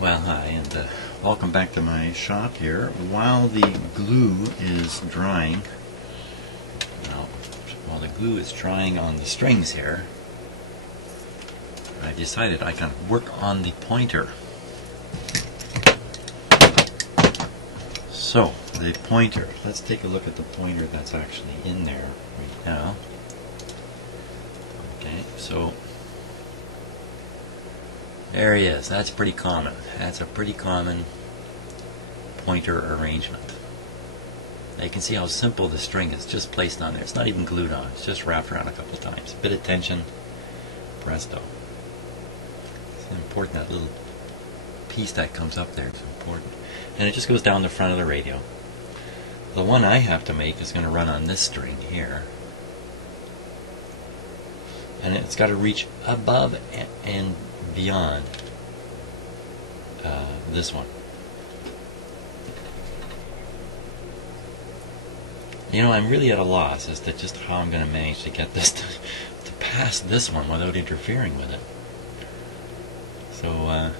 Well, hi, and welcome back to my shop here. While the glue is drying, while the glue is drying on the strings here, I decided I can work on the pointer. So, the pointer, let's take a look at the pointer that's actually in there right now. Okay, so there he is. That's pretty common. That's a pretty common pointer arrangement. Now you can see how simple the string is, just placed on there. It's not even glued on. It's just wrapped around a couple of times. Bit of tension, presto. It's important, that little piece that comes up there is important. And it just goes down the front of the radio. The one I have to make is going to run on this string here. And it's got to reach above and beyond this one. You know, I'm really at a loss as to just how I'm going to manage to get this to pass this one without interfering with it. So,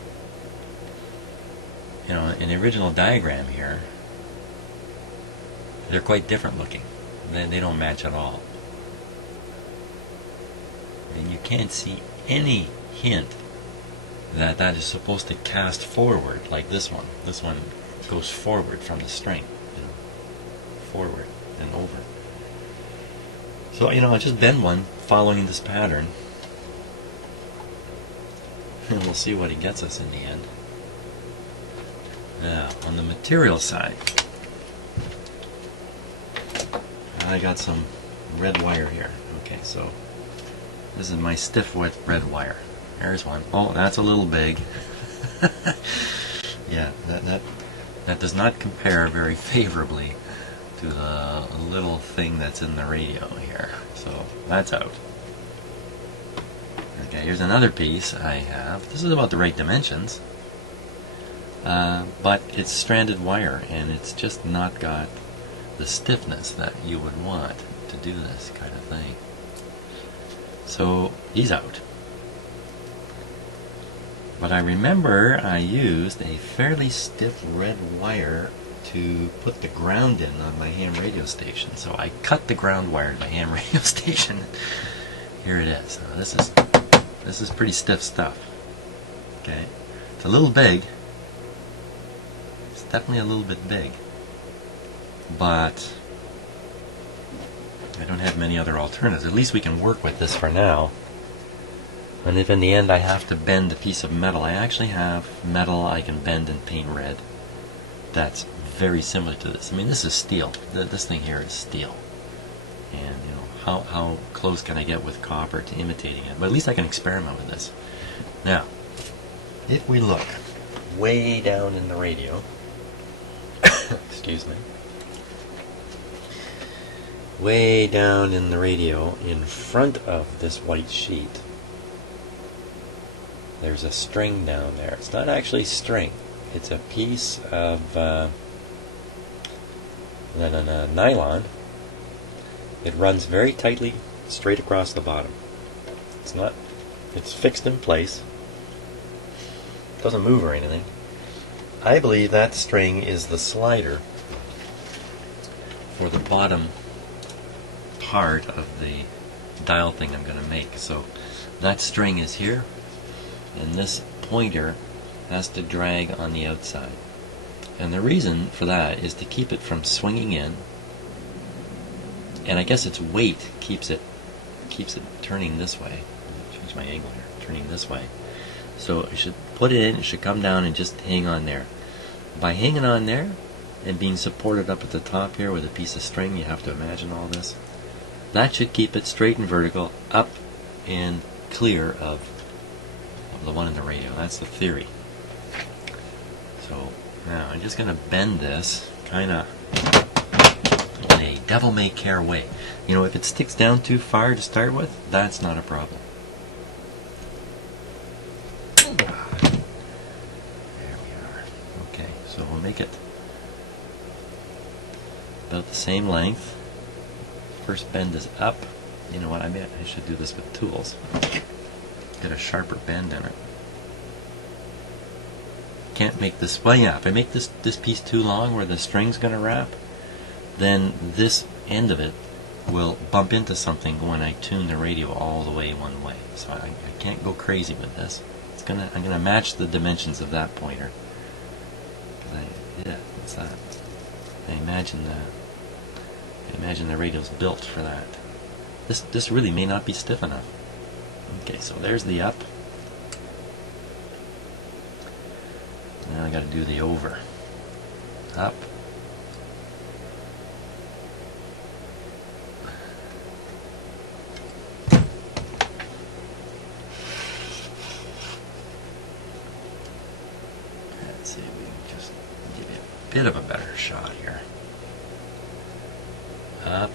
you know, in the original diagram here, they're quite different looking. They don't match at all. And you can't see any hint that that is supposed to cast forward like this one. This one goes forward from the string, you know, forward and over. So, you know, I'll just bend one following this pattern, and we'll see what it gets us in the end. Now, on the material side, I got some red wire here. Okay, so this is my stiff wet red wire. There's one. Oh, that's a little big. Yeah, that does not compare very favorably to the little thing that's in the radio here. So that's out. Okay, here's another piece I have. This is about the right dimensions, but it's stranded wire, and it's just not got the stiffness that you would want to do this kind of thing. So he's out. But I remember I used a fairly stiff red wire to put the ground in on my ham radio station. So I cut the ground wire to my ham radio station. Here it is. Now this is pretty stiff stuff. Okay, it's a little big. It's definitely a little bit big. But I don't have many other alternatives. At least we can work with this for now. And if in the end I have to bend a piece of metal, I actually have metal I can bend and paint red that's very similar to this. I mean, this is steel. This thing here is steel. And, you know, how close can I get with copper to imitating it? But at least I can experiment with this. Now, if we look way down in the radio, excuse me, way down in the radio in front of this white sheet, there's a string down there. It's not actually string. It's a piece of nylon. It runs very tightly straight across the bottom. It's fixed in place. It doesn't move or anything. I believe that string is the slider for the bottom part of the dial thing I'm going to make. So that string is here, and this pointer has to drag on the outside. And the reason for that is to keep it from swinging in, and I guess its weight keeps it turning this way. Change my angle here, turning this way. So you should put it in, it should come down and just hang on there. By hanging on there and being supported up at the top here with a piece of string, you have to imagine all this, that should keep it straight and vertical, up and clear of the one in the radio. That's the theory. So now I'm just going to bend this kind of in a devil-may-care way. You know, if it sticks down too far to start with, that's not a problem. There we are. Okay, so we'll make it about the same length. First bend is up. You know what, I should do this with tools. Get a sharper bend in it. can't make this, well yeah, if I make this piece too long where the string's going to wrap, then this end of it will bump into something when I tune the radio all the way one way. So I can't go crazy with this. I'm gonna match the dimensions of that pointer. Yeah, what's that? I imagine the radio's built for that. This really may not be stiff enough. Okay, so there's the up. Now I got to do the over. Up. Let's see if we can just give you a bit of a better shot here. Up.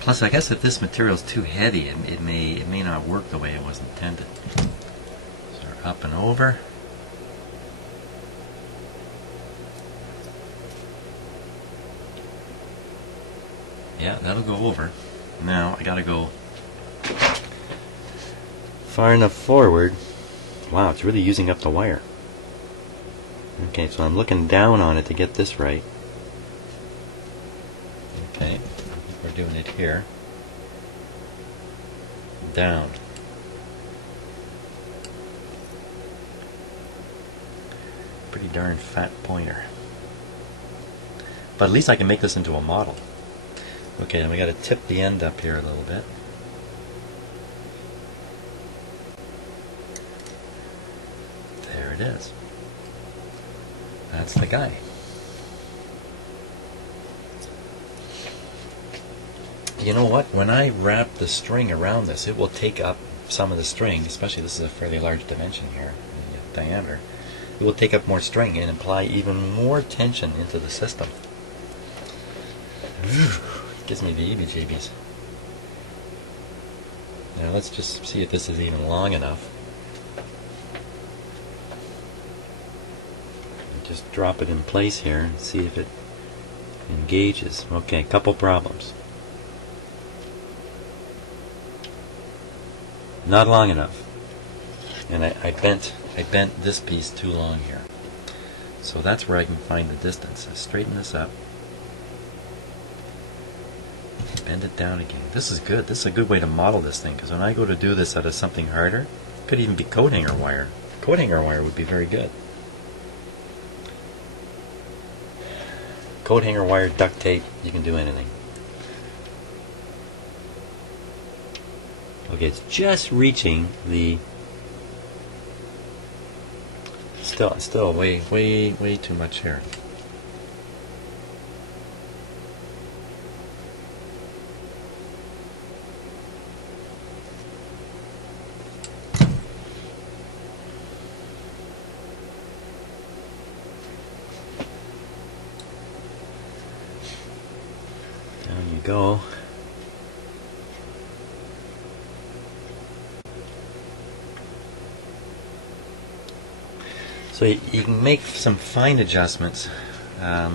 Plus, I guess if this material is too heavy, it may not work the way it was intended. So up and over. Yeah, that'll go over. Now I gotta go far enough forward. Wow, it's really using up the wire. Okay, so I'm looking down on it to get this right. Okay, we're doing it here. Down. Pretty darn fat pointer. But at least I can make this into a model. Okay, then we got to tip the end up here a little bit. There it is. That's the guy. You know what? When I wrap the string around this, it will take up some of the string, especially this is a fairly large dimension here, in diameter. It will take up more string and apply even more tension into the system. Gives me the heebie-jeebies. Now let's just see if this is even long enough. Just drop it in place here and see if it engages. Okay, couple problems. Not long enough. And I bent this piece too long here. So that's where I can find the distance. I straighten this up. Bend it down again. This is good. This is a good way to model this thing, because when I go to do this out of something harder, it could even be coat hanger wire. Coat hanger wire would be very good. Coat hanger wire, duct tape, you can do anything. Okay, it's just reaching the still way too much here. Down you go. So you can make some fine adjustments by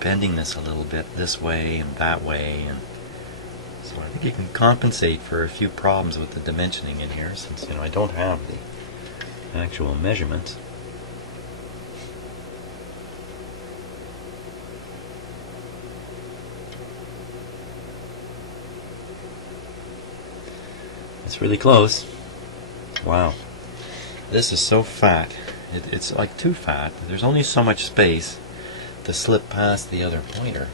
bending this a little bit this way and that way, and so I think you can compensate for a few problems with the dimensioning in here, since I don't have the actual measurements. It's really close. Wow. This is so fat. It's like too fat. There's only so much space to slip past the other pointer,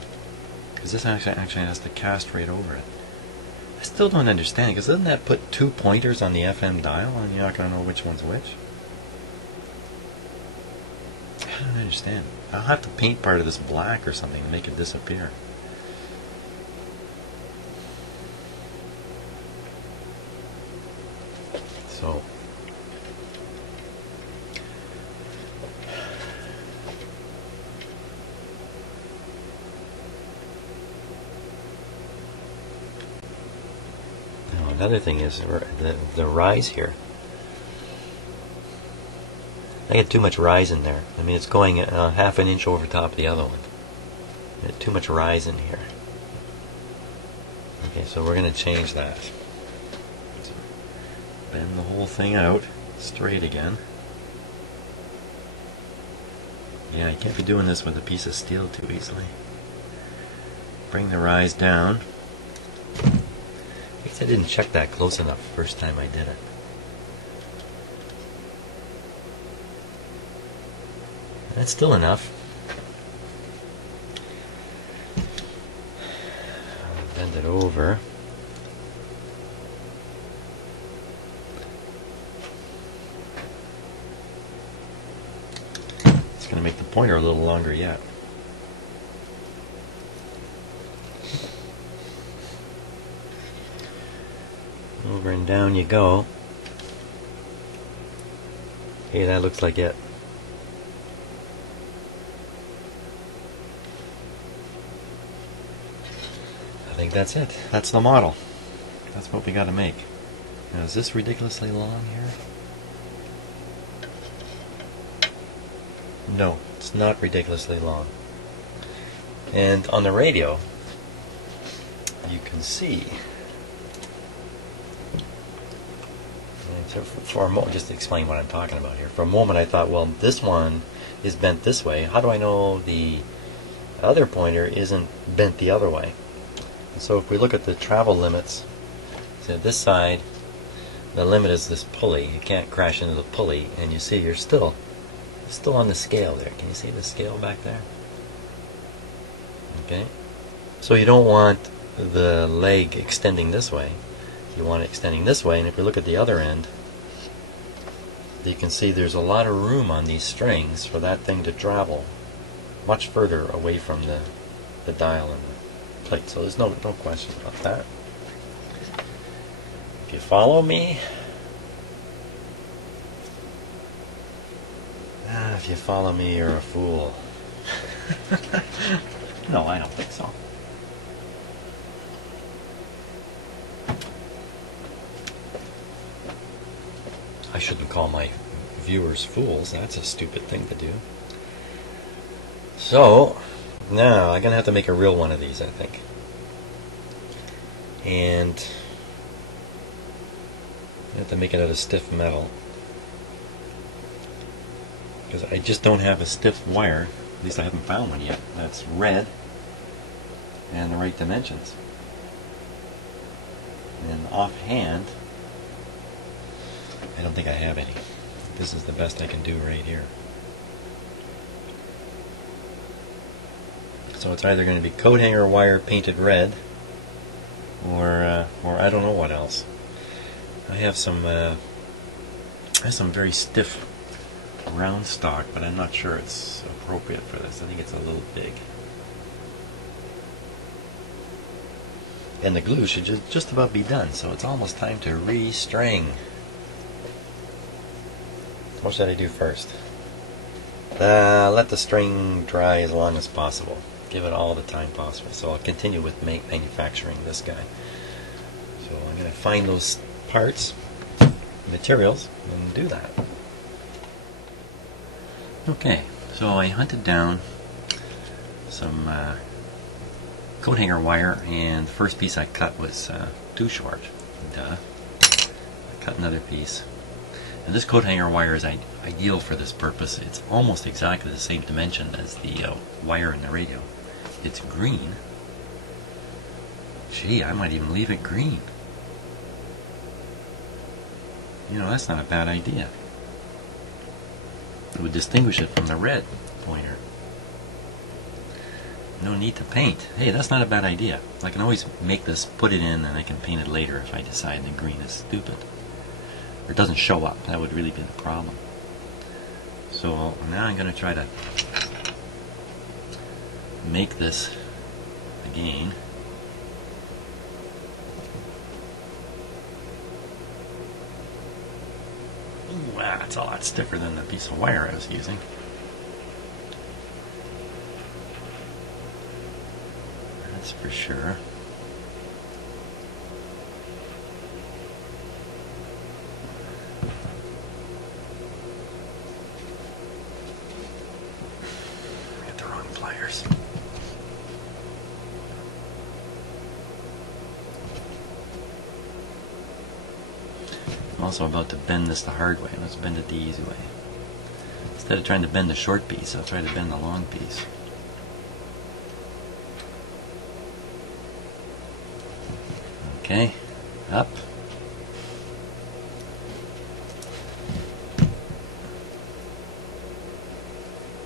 because this actually has to cast right over it. I still don't understand, because doesn't that put two pointers on the FM dial and you're not going to know which one's which? I don't understand. I'll have to paint part of this black or something to make it disappear. So now another thing is the rise here. I get too much rise in there. I mean, it's going half an inch over top of the other one. I get too much rise in here. Okay, so we're going to change that. So bend the whole thing out straight again. Yeah, you can't be doing this with a piece of steel too easily. Bring the rise down. I guess I didn't check that close enough the first time I did it. That's still enough. I'll bend it over. It's going to make the pointer a little longer yet. Over and down you go. Hey, that looks like it. I think that's it. That's the model. That's what we got to make. Now, is this ridiculously long here? No, it's not ridiculously long. And on the radio, you can see. And so for a moment, just to explain what I'm talking about here. For a moment, I thought, well, this one is bent this way. How do I know the other pointer isn't bent the other way? And so if we look at the travel limits, so this side, the limit is this pulley. You can't crash into the pulley, and you see you're still on the scale there. Can you see the scale back there? Okay. So you don't want the leg extending this way. You want it extending this way, and if we look at the other end, you can see there's a lot of room on these strings for that thing to travel much further away from the dial and the plate. So there's no question about that. If you follow me, if you follow me, you're a fool. No, I don't think so. I shouldn't call my viewers fools. That's a stupid thing to do. So, now I'm going to have to make a real one of these, I think. And I have to make it out of stiff metal. Because I just don't have a stiff wire. At least I haven't found one yet. That's red and the right dimensions. And offhand, I don't think I have any. This is the best I can do right here. So it's either going to be coat hanger wire painted red, or I don't know what else. I have some very stiff round stock, but I'm not sure it's appropriate for this. I think it's a little big. And the glue should just about be done, so it's almost time to restring. What should I do first? Let the string dry as long as possible. Give it all the time possible. So I'll continue with manufacturing this guy. So I'm going to find those parts, materials, and do that. Okay, so I hunted down some coat hanger wire, and the first piece I cut was too short. Duh. I cut another piece. And this coat hanger wire is ideal for this purpose. It's almost exactly the same dimension as the wire in the radio. It's green. Gee, I might even leave it green. You know, that's not a bad idea. It would distinguish it from the red pointer. No need to paint. Hey, that's not a bad idea. I can always make this, put it in, and I can paint it later if I decide the green is stupid. Or it doesn't show up. That would really be the problem. So now I'm going to try to make this again. Ooh, that's a lot stiffer than the piece of wire I was using. That's for sure. Get the wrong pliers. I'm also about to bend this the hard way. Let's bend it the easy way. Instead of trying to bend the short piece, I'll try to bend the long piece. Okay, up.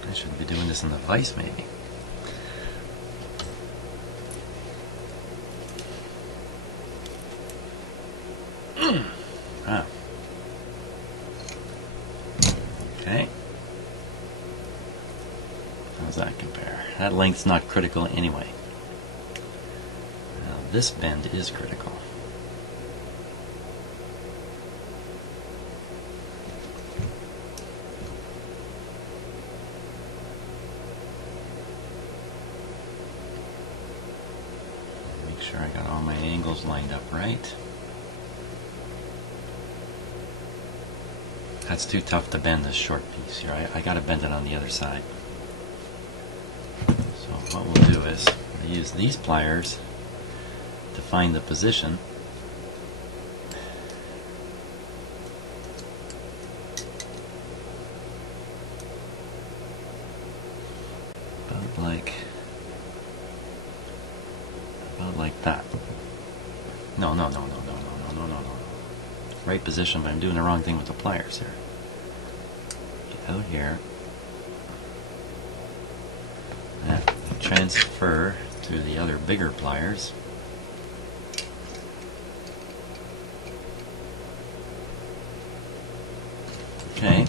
I should be doing this in the vise maybe. Ah. Okay. How does that compare? That length's not critical anyway. Now this bend is critical. Make sure I got all my angles lined up right. That's too tough to bend this short piece here. I gotta bend it on the other side. So what we'll do is we'll use these pliers to find the position. About like that. No. Right position, but I'm doing the wrong thing with the pliers here. Get out here. That transfer to the other bigger pliers. Okay.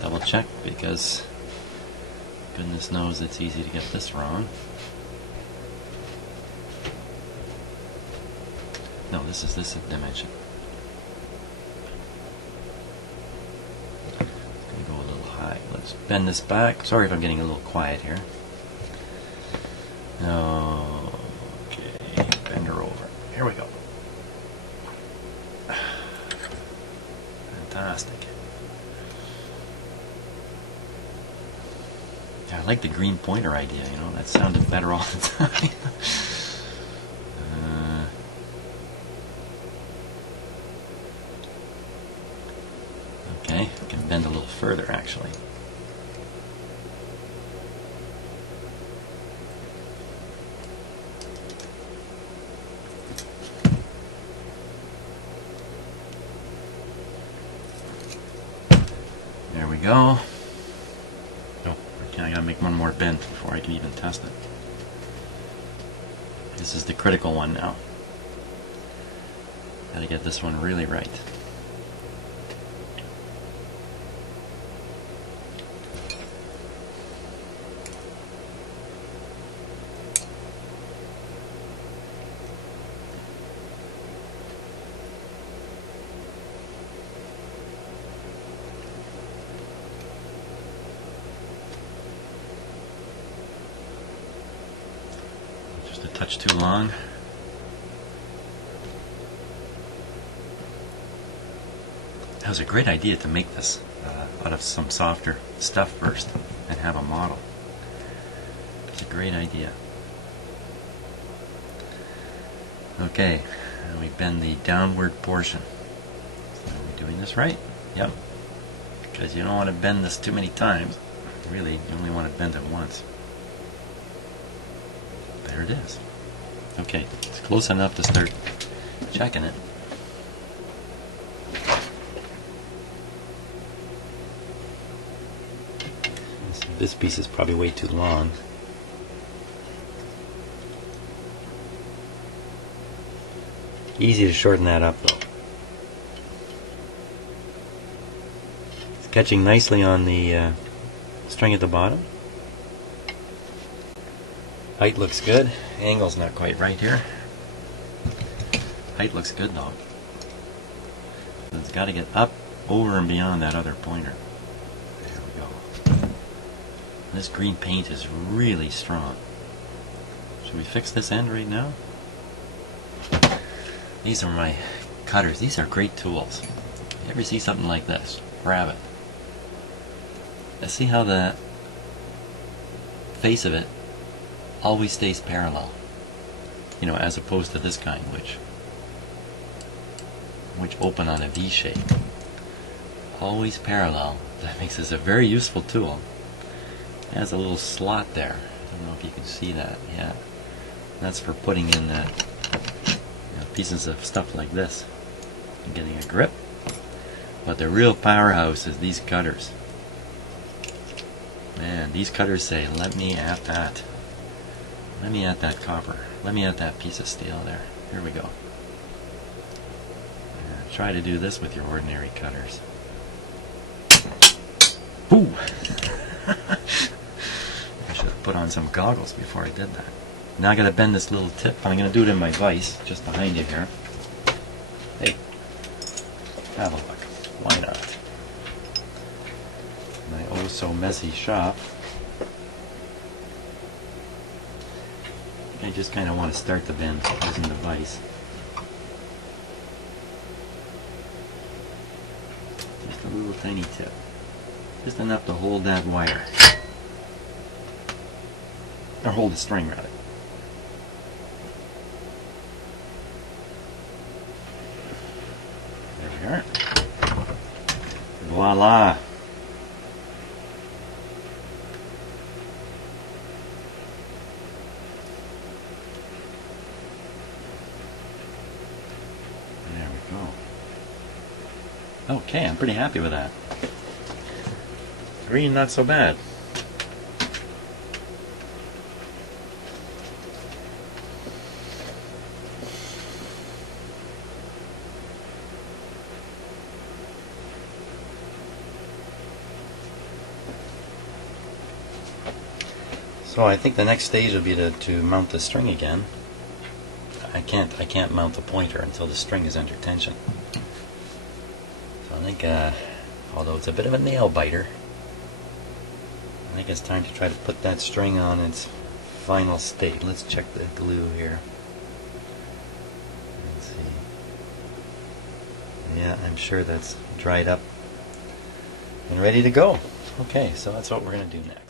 Double check because goodness knows it's easy to get this wrong. No, this is this dimension. Let's bend this back. Sorry if I'm getting a little quiet here. Okay, bend her over. Here we go. Fantastic. Yeah, I like the green pointer idea, you know, that sounded better all the time. Okay, I can bend a little further actually. There we go. Oh, okay, I gotta make one more bend before I can even test it. This is the critical one now. Gotta get this one really right. Just a touch too long. That was a great idea to make this out of some softer stuff first and have a model. It's a great idea. Okay, and we bend the downward portion. So are we doing this right? Yep. Because you don't want to bend this too many times. Really, you only want to bend it once. There it is. Okay, it's close enough to start checking it. This piece is probably way too long. Easy to shorten that up though. It's catching nicely on the string at the bottom. Height looks good. Angle's not quite right here. Height looks good though. It's got to get up, over and beyond that other pointer. There we go. This green paint is really strong. Should we fix this end right now? These are my cutters. These are great tools. You ever see something like this? Grab it. Let's see how the face of it always stays parallel. You know, as opposed to this kind, which which open on a V shape. Always parallel. That makes this a very useful tool. It has a little slot there. I don't know if you can see that. Yeah, that's for putting in pieces of stuff like this and getting a grip. But the real powerhouse is these cutters. Man, these cutters say, let me at that. Let me at that copper. Let me at that piece of steel there. Here we go. Try to do this with your ordinary cutters. Ooh! I should have put on some goggles before I did that. Now I gotta bend this little tip. I'm gonna do it in my vise, just behind you here. Hey, have a look. Why not? My oh so messy shop. I just kind of want to start the bend using the vise. Just a little tiny tip. Just enough to hold that wire. Or hold the string, rather. There we are. Voila! There we go. Okay, I'm pretty happy with that. Green, not so bad. So I think the next stage will be to mount the string again. I can't mount the pointer until the string is under tension. So I think, although it's a bit of a nail biter, I think it's time to try to put that string on its final state. Let's check the glue here. Let's see. Yeah, I'm sure that's dried up and ready to go. Okay, so that's what we're going to do next.